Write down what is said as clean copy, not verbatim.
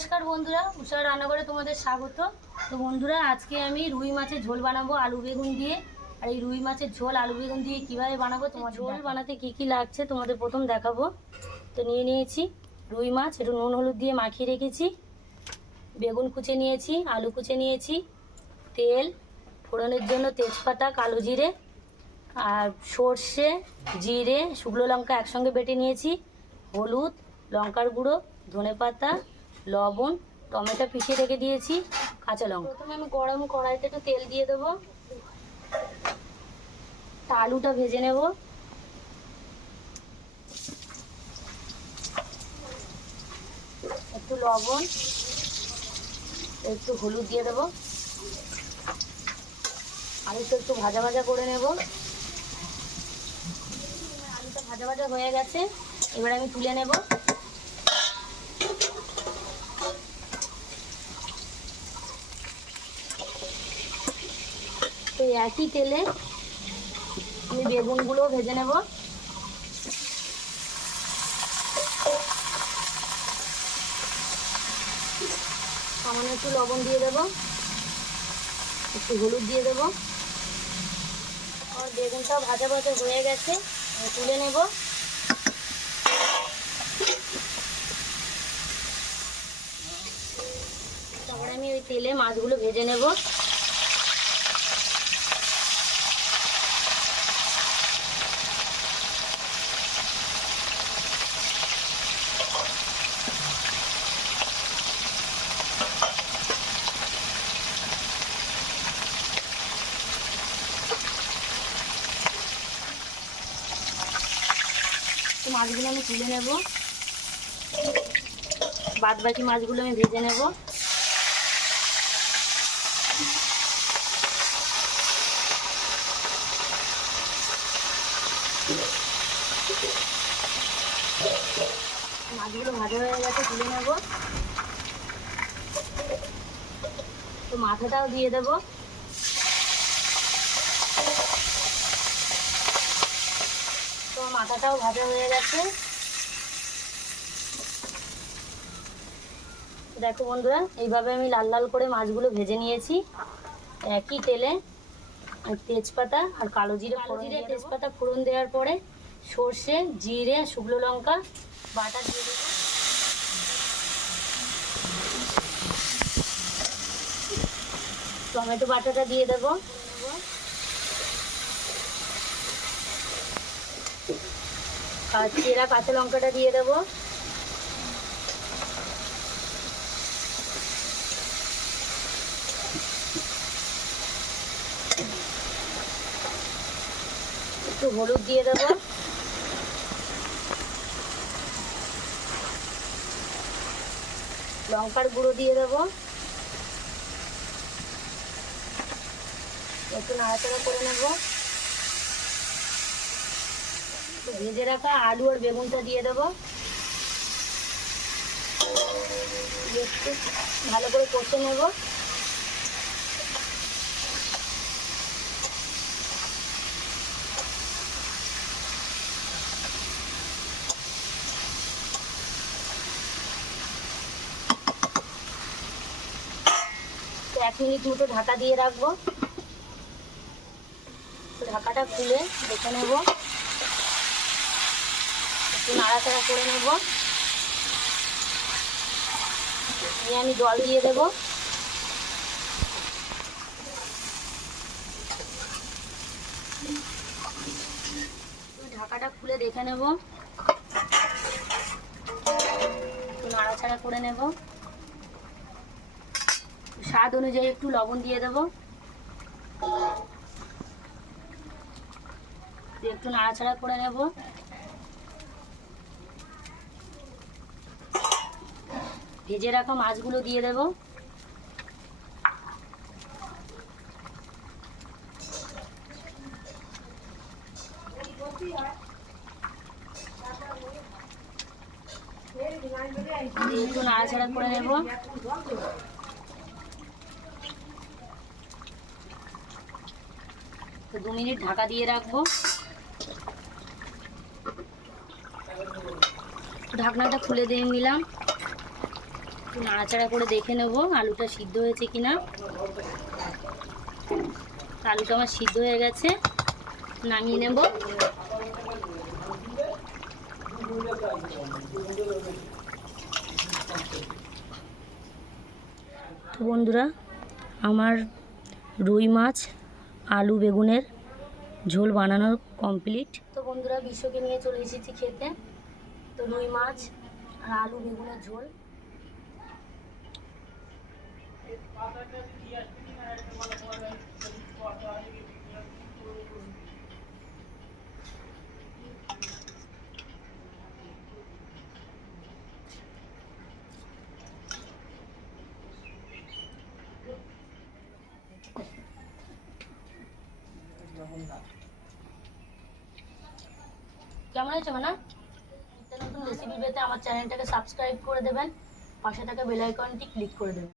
नमस्कार बंधुरा उषा रान्नाघरे तुम्हारे स्वागत। तो बंधुरा आज के आमी रुई माछेर झोल बानाबो आलू बेगुन दिए। और ये रुई माछेर झोल आलू बेगुन दिए किभाबे बानाबो तुम्हारे झोल बानाते की लागछे तुम्हारे प्रथम देखाबो। तो निये निয়েছি रुई माछ, एकटु নুন হলুদ দিয়ে মাখিয়ে রেখেছি, বেগুন কুচে নিয়েছি, আলু কুচে নিয়েছি, তেল ফোড়নের জন্য তেজপাতা কালো জিরে আর সর্ষে জিরে শুকনো লঙ্কা একসঙ্গে বেটে নিয়েছি, হলুদ লঙ্কার গুঁড়ো ধনেপাতা লবণ টমেটো পিষে রেখে দিয়েছি, কাঁচা লঙ্কা। প্রথমে আমি গরম কড়াইতে একটু তেল দিয়ে দেবো, আলুটা ভেজে নেব। একটু লবণ একটু হলুদ দিয়ে দেবো, আলুটা একটু ভাজা ভাজা করে নেব। আলুটা ভাজা ভাজা হয়ে গেছে, এবার আমি তুলে নেব। তো একই তেলে আমি বেগুনগুলো ভেজে নেব। সামান্য একটু লবণ দিয়ে দেবো, একটু হলুদ দিয়ে দেবো। আর বেগুনটা ভাজা ভাজা হয়ে গেছে, তুলে নেব। তারপরে আমি ওই তেলে মাছগুলো ভেজে নেব। মাছগুলো আমি তুলে নেব, বাদ বাকি মাছগুলো আমি ভেজে নেব। মাছগুলো ভাজা হয়ে গেছে, তুলে নেব। তো মাথাটাও দিয়ে দেব। তো মাথাটাও ভাজা হয়ে গেছে। দেখো বন্ধুরা, এইভাবে আমি লাল লাল করে মাছগুলো ভেজে নিয়েছি। একই তেলে তেজপাতা আর কালো জিরে তেজপাতা ফোড়ন দেওয়ার পরে সর্ষে জিরে শুকনো লঙ্কা বাটা দিয়ে দেবো। টমেটো বাটাটা দিয়ে দেবো। চেরা কাঁচা লঙ্কাটা দিয়ে দেবো। একটু হলুদ দিয়ে দেবো, লঙ্কার গুঁড়ো দিয়ে দেবো, একটু নাড়াচাড়া করে নেব। ভেজে রাখা আলু আর বেগুনটা দিয়ে দেবো, একটু ভালো করে কষে নেব। তো 1 মিনিট মতো ঢাকা দিয়ে রাখবো। ঢাকাটা খুলে দেখে নেব, একটু নাড়াচাড়া করে নেব। নিয়ে আমি জল দিয়ে দেব। ঢাকাটা খুলে দেখে নেব, একটু নাড়াচাড়া করে নেব। স্বাদ অনুযায়ী একটু লবণ দিয়ে দেব, একটু নাড়াচাড়া করে নেব। ভেজে রাখা মাছগুলো দিয়ে দেব। একটু নাড়াচাড়া করে নেব। তো 2 মিনিট ঢাকা দিয়ে রাখবো। ঢাকনাটা খুলে দিয়ে নিলাম। নাড়াচাড়া করে দেখে নেব আলুটা সিদ্ধ হয়েছে কিনা। আলুটা আমার সিদ্ধ হয়ে গেছে, নামিয়ে নেব। তো বন্ধুরা, আমার রুই মাছ আলু বেগুনের ঝোল বানানো কমপ্লিট। তো বন্ধুরা, বিশ্বকে নিয়ে চলে এসেছি খেতে। তো রুই মাছ আর আলু বেগুনের ঝোল। কেমন হয়েছে মানে নতুন রেসিপি পেতে আমার চ্যানেলটাকে সাবস্ক্রাইব করে দেবেন, পাশে থাকা বেল আইকনটি ক্লিক করে দেবেন।